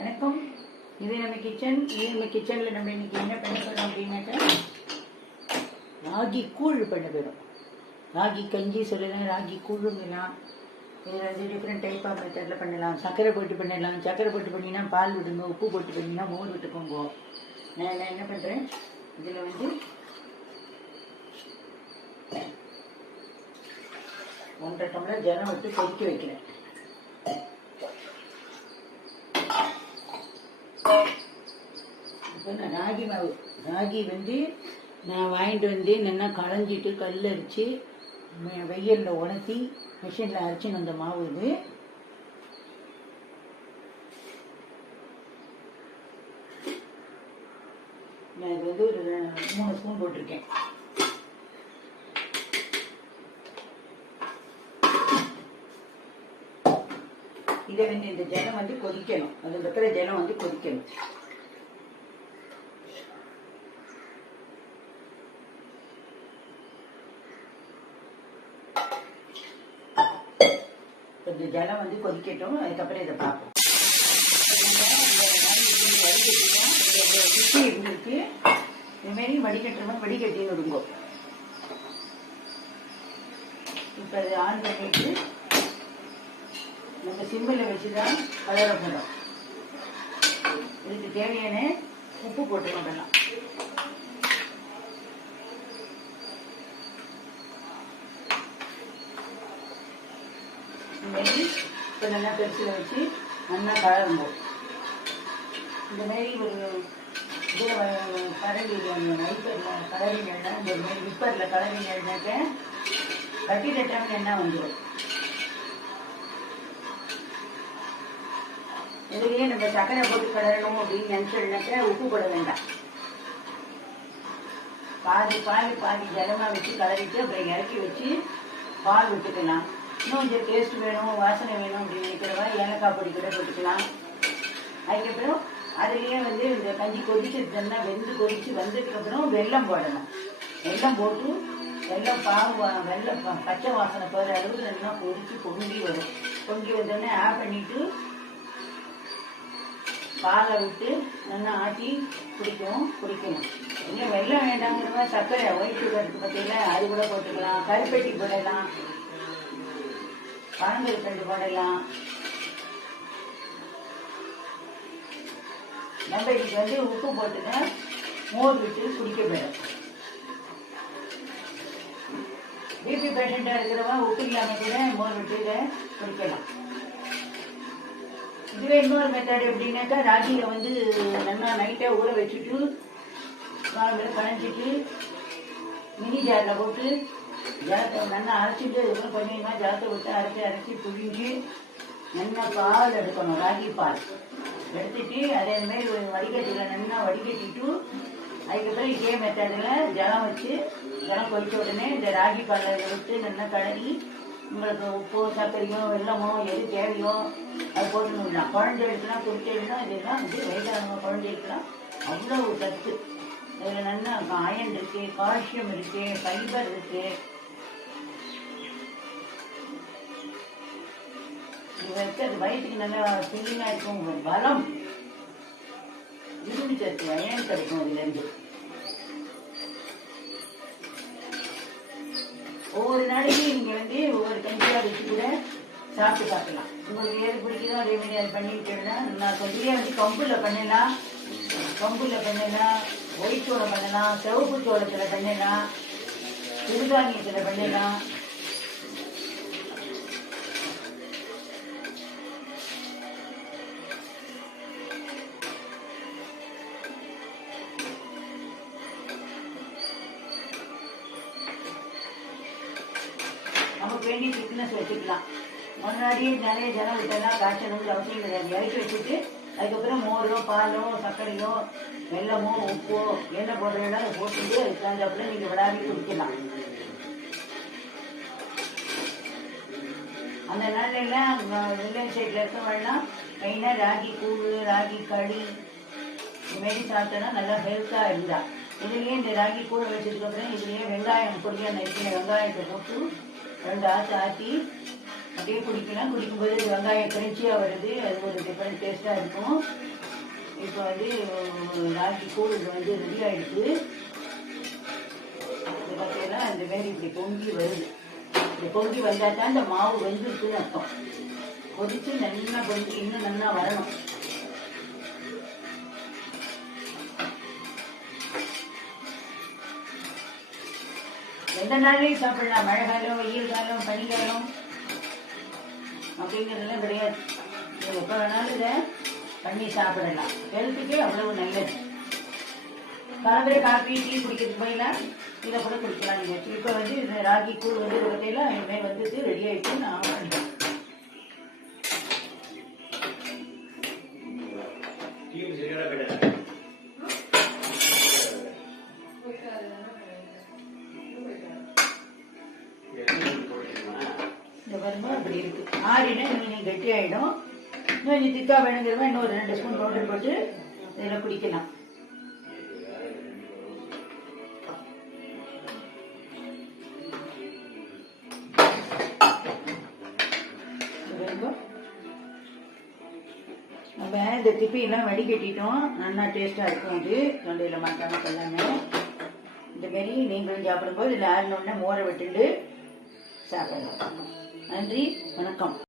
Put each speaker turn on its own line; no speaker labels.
வணக்கம். இது நம்ம கிச்சன் இது நம்ம கிச்சனில் நம்ம இன்னைக்கு என்ன பண்ண போகிறோம் அப்படின்னாக்கா ராகி கூழ் பண்ண போகிறோம் ராகி கஞ்சி சொல்லலாம் ராகி கூழுங்கலாம் இதில் வந்து டிஃப்ரெண்ட் டைப் ஆஃப் மெத்தடில் பண்ணலாம். சர்க்கரை போட்டு பண்ணலாம். சர்க்கரை போட்டு பண்ணினா பால் விடுங்க உப்பு போட்டு பண்ணினா மோர் விட்டுக்கோங்க. நான் நான் என்ன பண்ணுறேன் இதில் வந்து ஒன்றரை டம்ளர் ஜலம் விட்டு கொதிக்க வைக்கிறேன் இப்போ நான் ராகி மாவு ராகி வந்து நான் வாங்கிட்டு வந்து நல்லா களைஞ்சிட்டு கல் அரிச்சு வெயிலில் உணர்த்தி மிஷினில் அரைச்சின்னு வந்த மாவு இது. நான் இது வந்து ஒரு மூணு ஸ்பூன் போட்டிருக்கேன். இதை வந்து இந்த ஜலம் வந்து கொதிக்கணும். அது இருக்கிற ஜலம் வந்து கொதிக்கணும். கொஞ்சம் ஜலம் வந்து கொதிக்கட்டும் அதுக்கப்புறம் இதை பார்ப்போம். சுற்றி இருந்திருக்கு இதுமாரி வடிகட்டுறோம்? வடிகட்டின்னு விடுங்கோ. இப்போ அது ஆன் பண்ணிட்டு நம்ம சிம்மில் வச்சு தான் கலர போகிறோம் இதுக்கு தேவையான உப்பு போட்டு கொண்டலாம் மாதிரி இப்போ நல்லா பெருசில் வச்சு நல்லா கலரும்போம் இந்த மாதிரி ஒரு இதில் கரண்டி நைப்பரில் எண்ணெய் இந்த மாதிரி விப்பரில் கலரிங்கன்னாக்க கட்டி தட்டாமல் எண்ணெய் வந்துடும் இதுலேயே நம்ம சக்கரை போட்டு கலரணும் அப்படின்னு நினச்சோம்னாக்க உப்பு போட வேண்டாம். பாதி பாதி பாதி ஜலமாக வச்சு கலரிட்டு அப்புறம் இறக்கி வச்சு பால் விட்டுக்கலாம் இன்னும் கொஞ்சம் டேஸ்ட் வேணும் வாசனை வேணும் அப்படின்னு நினைக்கிறவா ஏலக்காய் பொடி கூட போட்டுக்கலாம். அதுக்கப்புறம் அதுலேயே வந்து இந்த கஞ்சி கொதிச்சதுன்னா வெந்து கொதிச்சு வந்ததுக்கப்புறம் வெள்ளம் போடணும். வெல்லம் போட்டு வெள்ளம் பாவு வெள்ளம் பச்சை வாசனை போகிற அளவுக்கு நல்லா கொதிச்சு பொங்கி வரும். பொங்கி வந்தோடனே ஆஃப் பண்ணிட்டு பாலை விட்டு நல்லா ஆட்டி குடிக்கணும் குடிக்கணும் இன்னும் வெள்ளம் வேண்டாங்கிறவங்க சர்க்கரை ஒயிட் சுகர் இருக்கு பார்த்தீங்களா அது கூட போட்டுக்கலாம். கருப்பட்டி போடலாம். பனங்கற்கண்டு போடலாம் நம்ம இதுக்கு வந்து உப்பு போட்டுக்க மோர் விட்டு குடிக்க போயிடும். பிபி பேஷண்ட்டாக இருக்கிறவங்க உப்பு இல்லாமல் கூட மோர் விட்டு குடிக்கலாம். இதுவே இன்னொரு மெத்தட் எப்படின்னாக்கா ராகியை வந்து நல்லா நைட்டாக ஊற வச்சுட்டு காலையில் களைஞ்சிட்டு மினி ஜாரில் போட்டு ஜலத்தை நல்லா அரைச்சிட்டு அதுக்கப்புறம் கொஞ்சமாக ஜலத்தை விட்டு அரைச்சி அரைச்சி புழிஞ்சு நல்லா பால் எடுக்கணும் ராகி பால். எடுத்துட்டு அதே மாதிரி ஒரு வடிகட்டியில் நல்லா வடிகட்டிட்டு அதுக்கப்புறம் இதே மெத்தடில் ஜலம் வச்சு ஜலம் கொதிச்ச உடனே இந்த ராகி பாலை விட்டு நல்லா கலரி உங்களுக்கு உப்பு சர்க்கரையோ வெல்லமோ எது தேவையோ அது போட்டுக்கலாம் குழந்தைகளுக்குலாம் குடிச்சதுலாம் இதெல்லாம் வந்து வயதானவங்க குழந்தைகளுக்குலாம் அவ்வளோ ஒரு சத்து. இதில் நல்லா அயன் இருக்கு கால்சியம் இருக்கு ஃபைபர் இருக்கு. இது வச்சு அது வயிற்றுக்கு நல்லா ஃபில்லிங்காக இருக்கும் பலம். இரும்பு சத்து அயன் கிடைக்கும் அதுலேருந்து. ஒவ்வொரு நாளைக்கு நீங்க வந்து ஒவ்வொரு கஞ்சியா வச்சு கூட சாப்பிட்டு பார்க்கலாம். உங்களுக்கு ஏது பிடிக்குதோ அதே மாதிரி அது பண்ணிக்கிட்டேன்னா நான் சொல்லியே வந்து கம்புல பண்ணலாம் கம்புல பண்ணலாம் ஒயிட் பண்ணலாம் சிவப்பு சோளத்துல பண்ணலாம் சிறுதானியத்துல பண்ணலாம் நமக்கு வேண்டிய ஃபிட்னஸ் வச்சுக்கலாம். முன்னாடியே நிறைய ஜனம் விட்டெல்லாம் காய்ச்சணும்னு அவசியம் கிடையாது. இறக்கி வச்சுட்டு அதுக்கப்புறம் மோரோ பாலோ சர்க்கரையோ வெல்லமோ உப்போ என்ன போடுறீங்களோ போட்டுட்டு அதுக்கு தகுந்தாப்புல நீங்கள் விடாம குடிக்கலாம். அந்த நாள்லாம் வில்லேஜ் சைடில் இருக்கவங்கலாம் மெயினாக ராகி கூழ் ராகி களி இதுமாரி சாப்பிட்டோன்னா நல்லா ஹெல்த்தாக இருந்தா. இதுலேயே இந்த ராகி கூழ வச்சதுக்கப்புறம் இதுலேயே வெங்காயம் பொடியாக நறுக்கின வெங்காயத்தை போட்டு ரெண்டு ஆற்று ஆற்றி அப்படியே குடிக்கலாம். குடிக்கும்போது வெங்காயம் கிரன்ச்சியாக வருது? அது ஒரு டிஃப்ரெண்ட் டேஸ்ட்டாக இருக்கும். இப்போ வந்து ராகி கூழ் இது வந்து ரெடி ஆகிடுச்சு இது பார்த்தீங்கன்னா இந்த மாரி இப்படி பொங்கி வருது. இந்த பொங்கி வந்தால் தான் இந்த மாவு வெந்திருக்குன்னு அர்த்தம். கொதித்து நல்லா பொங்கி இன்னும் நல்லா வரணும். எந்த நாள்லையும் சாப்பிடலாம். மழை காலம் வெயில் காலம் பனிக்காலம் அப்படிங்கிறதுலாம் கிடையாது. நீங்க எப்போ வேணாலும் இதை பண்ணி சாப்பிடலாம். ஹெல்த்துக்கு அவ்வளவு நல்லது. காலம்பரை காஃபி டீ குடிக்கிறதுக்கு பதிலாக இதை கூட குடிக்கலாம். நீங்கள் இப்போ வந்து இந்த ராகி கூழ் வந்து பார்த்தீங்கன்னா இனிமேல் வந்துட்டு ரெடி ஆகிட்டு நான்
பண்ணுறேன்.
இந்த அப்படி இருக்கு. ஆறினா இன்னும் கட்டி கெட்டி ஆயிடும் இன்னும் கொஞ்சம் திக்கா வேணுங்கிறவங்க இன்னொரு ரெண்டு ஸ்பூன் பவுடர் போட்டு இதில் குடிக்கலாம். நம்ம இந்த திப்பியெல்லாம் வடிகட்டிட்டோம் நல்லா டேஸ்ட்டாக இருக்கும் அது. தொண்டையில் மாட்டாமல் எல்லாமே இந்தமாரி நீங்களும் சாப்பிடும்போது இதில் ஆறினோடனே மோரை விட்டுண்டு சாப்பிடலாம். நன்றி வணக்கம்.